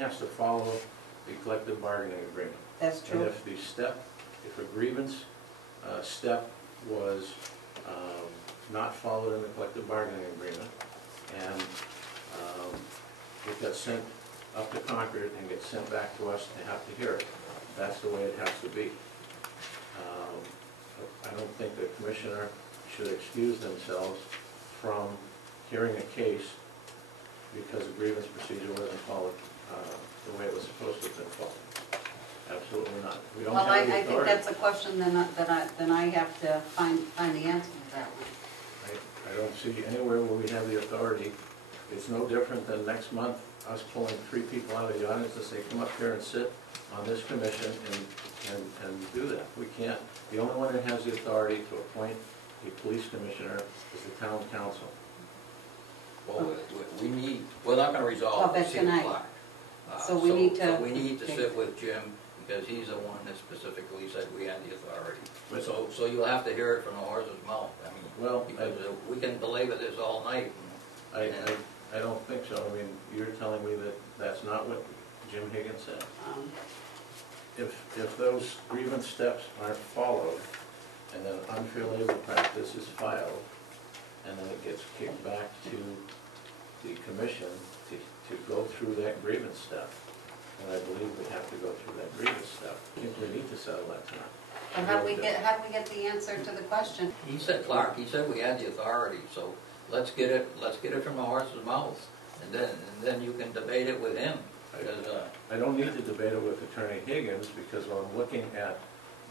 has to follow the collective bargaining agreement. That's true. And if a grievance step was not followed in the collective bargaining agreement, and it got sent up to Concord and gets sent back to us and have to hear it, that's the way it has to be. I don't think the commissioner should excuse themselves from hearing a case because the grievance procedure wasn't followed the way it was supposed to have been followed. Absolutely not. We don't Well, have the I think authority. that's a question then I have to find the answer to that one. I don't see anywhere where we have the authority. It's no different than next month us pulling 3 people out of the audience to say, come up here and sit on this commission and do that. We can't. The only one that has the authority to appoint a police commissioner is the town council. Well, we're not gonna resolve Well, this tonight. tonight. So we need to- So we need to sit with Jim, because he's the one that specifically said we had the authority. So you'll have to hear it from the horse's mouth. I mean, Well, because we can belabor this all night. I don't think so. I mean, you're telling me that that's not what Jim Higgins said. If those grievance steps aren't followed, and then unfair labor practice is filed, and then it gets kicked back to the commission to go through that grievance step, and I believe we have to go through that grievance step. I think we need to settle that tonight. But how do we get the answer to the question? He said, Clark, he said we had the authority, so let's get it from the horse's mouth, and then you can debate it with him. Because, I don't need to debate it with Attorney Higgins, because when I'm looking at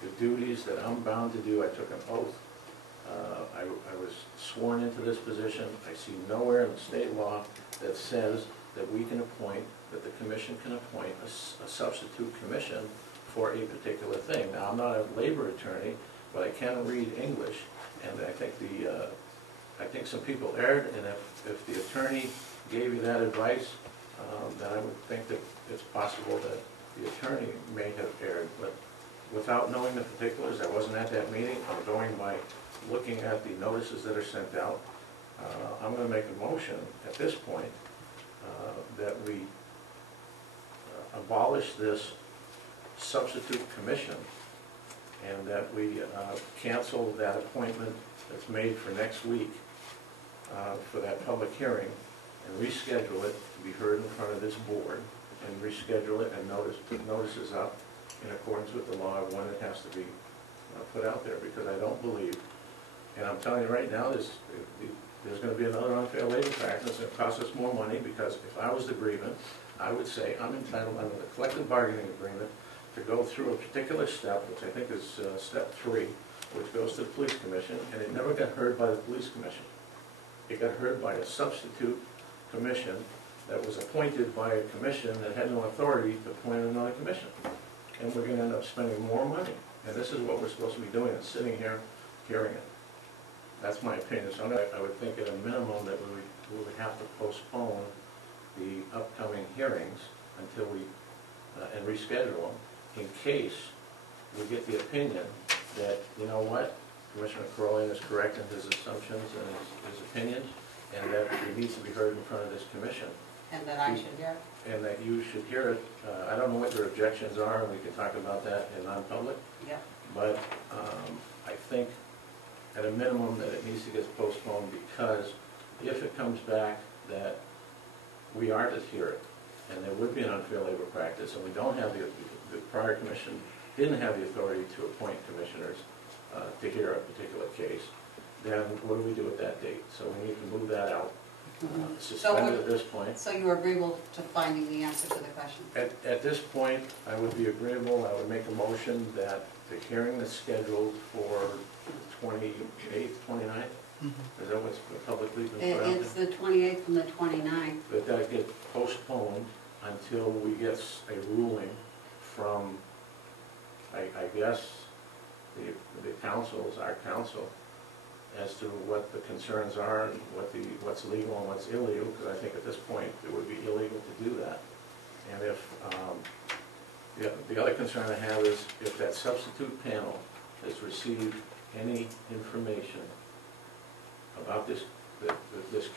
the duties that I'm bound to do, I took an oath. I was sworn into this position. I see nowhere in the state law that says that we can appoint, that the commission can appoint a substitute commission for a particular thing. Now, I'm not a labor attorney, but I can read English, and I think some people erred, and if the attorney gave you that advice, then I would think that it's possible that the attorney may have erred. But without knowing the particulars, I wasn't at that meeting. I'm going by looking at the notices that are sent out. I'm going to make a motion at this point that we abolish this substitute commission, and that we cancel that appointment that's made for next week for that public hearing, and reschedule it to be heard in front of this board, and reschedule it and put notices up in accordance with the law of when it has to be put out there, because I don't believe, and I'm telling you right now, there's going to be another unfair labor practice, and it costs us more money, because if I was the grievant, I would say I'm entitled under the collective bargaining agreement to go through a particular step, which I think is step 3, which goes to the police commission, and it never got heard by the police commission. It got heard by a substitute commission that was appointed by a commission that had no authority to appoint another commission. And we're going to end up spending more money. And this is what we're supposed to be doing, is sitting here hearing it. That's my opinion. So I would think at a minimum that we would have to postpone the upcoming hearings until we, and reschedule them, in case we get the opinion that, you know what, Commissioner Carolian is correct in his assumptions and his opinions, and that it needs to be heard in front of this commission. And that I should hear it? And that you should hear it. I don't know what your objections are, and we can talk about that in non-public. Yep. But I think at a minimum that it needs to get postponed, because if it comes back that we are to hear it, and there would be an unfair labor practice, and we don't have the prior commission didn't have the authority to appoint commissioners to hear a particular case, then what do we do at that date? So we need to move that out, suspend it at this point. So you're agreeable to finding the answer to the question? At this point, I would be agreeable. I would make a motion that the hearing is scheduled for 28th, 29th? Is that what's publicly been put out there? It's the 28th and the 29th. That get postponed until we get a ruling from, I guess, the councils, our council, as to what the concerns are and what's legal and what's illegal, because I think at this point it would be illegal to do that. And if the other concern I have is if that substitute panel has received any information about this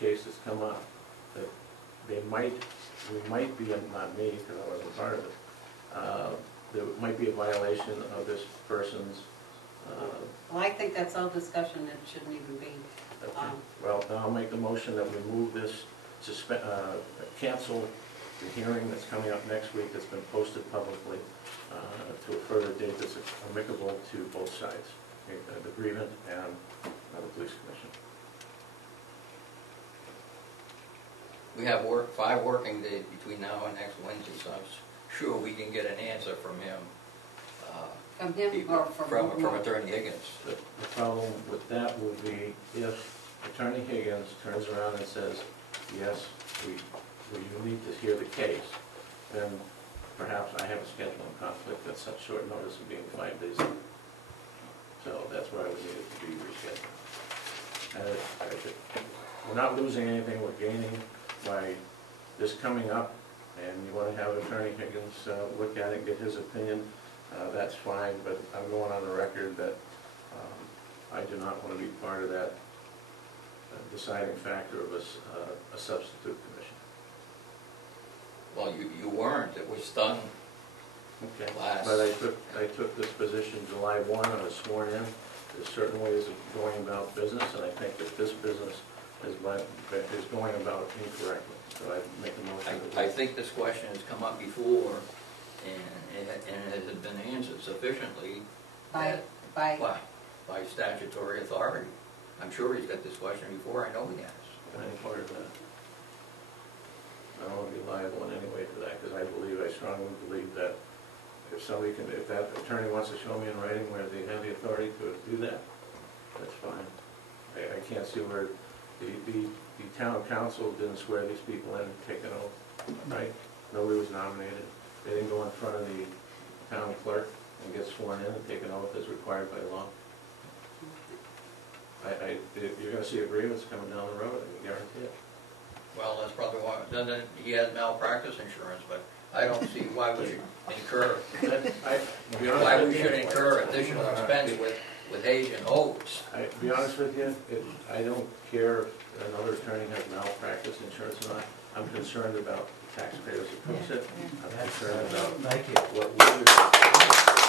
case that's come up, that we might be, not me, because I wasn't part of it, there might be a violation of this person's, Well, I think that's all discussion, it shouldn't even be. okay. Well, then I'll make the motion that we move this, cancel the hearing that's coming up next week that's been posted publicly to a further date that's amicable to both sides, the grievant and the police commission. We have 5 working days between now and next Wednesday, so I'm sure we can get an answer from him. From him or From Attorney Higgins. The problem with that would be if Attorney Higgins turns around and says, yes, we need to hear the case, then perhaps I have a scheduling conflict at such short notice of being 5 days. So that's why we need it to be rescheduled. And we're not losing anything, we're gaining by this coming up, and you want to have Attorney Higgins look at it, get his opinion, that's fine, but I'm going on the record that I do not want to be part of that deciding factor of a substitute commission. Well, you weren't, it was done Okay. last. But I took this position July 1, I was sworn in. There's certain ways of going about business, and I think that this business is going about incorrectly. So I make the motion. I think this question has come up before, and it has been answered sufficiently by by statutory authority. I'm sure he's got this question before, I know he has. Any part of that. I don't want to be liable in any way for that, because I strongly believe that if that attorney wants to show me in writing where they have the authority to do that, that's fine. I can't see where the town council didn't swear these people in and take an oath, right? Nobody was nominated. They didn't go in front of the town clerk and get sworn in and take an oath as required by law. You're gonna see a grievance coming down the road, I guarantee it. Well, that's probably why, then he has malpractice insurance, but I don't see why we should incur, why we should incur additional expense with Hayes and Oates. To be honest with you, I don't care if another attorney has malpractice insurance or not. I'm concerned about the taxpayers who fix it. I'm concerned about what we